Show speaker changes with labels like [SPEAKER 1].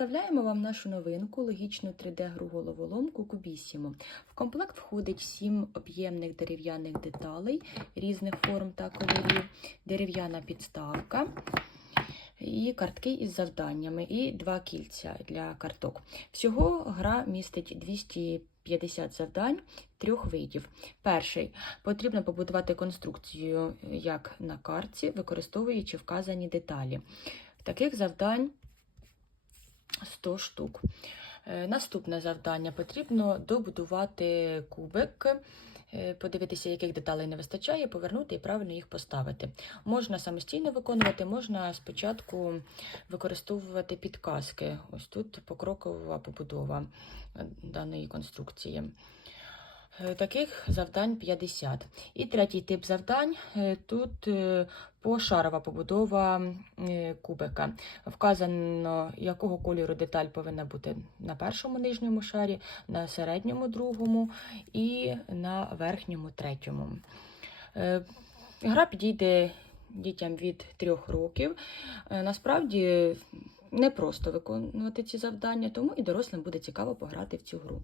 [SPEAKER 1] Представляємо вам нашу новинку логічну 3D-гру головоломку Кубісімо. В комплект входить 7 об'ємних дерев'яних деталей різних форм та кольорів, дерев'яна підставка і картки із завданнями, і два кільця для карток. Всього гра містить 250 завдань трьох видів. Перший потрібно побудувати конструкцію як на картці, використовуючи вказані деталі. Таких завдань 100 штук. Е, Наступне завдання потрібно добудувати кубик, е, подивитися, яких деталей не вистачає, повернути і правильно їх поставити. Можна самостійно виконувати, можна спочатку використовувати підказки. Ось тут покрокова побудова е, даної конструкції. Е, Таких завдань 50. І третій тип завдань е, тут е, пошарова побудова кубика. Вказано, якого кольору деталь повинна бути на першому нижньому шарі, на середньому другому і на верхньому третьому. Гра підійде дітям від 3 років. Насправді не просто виконувати ці завдання, тому і дорослим буде цікаво пограти в цю гру.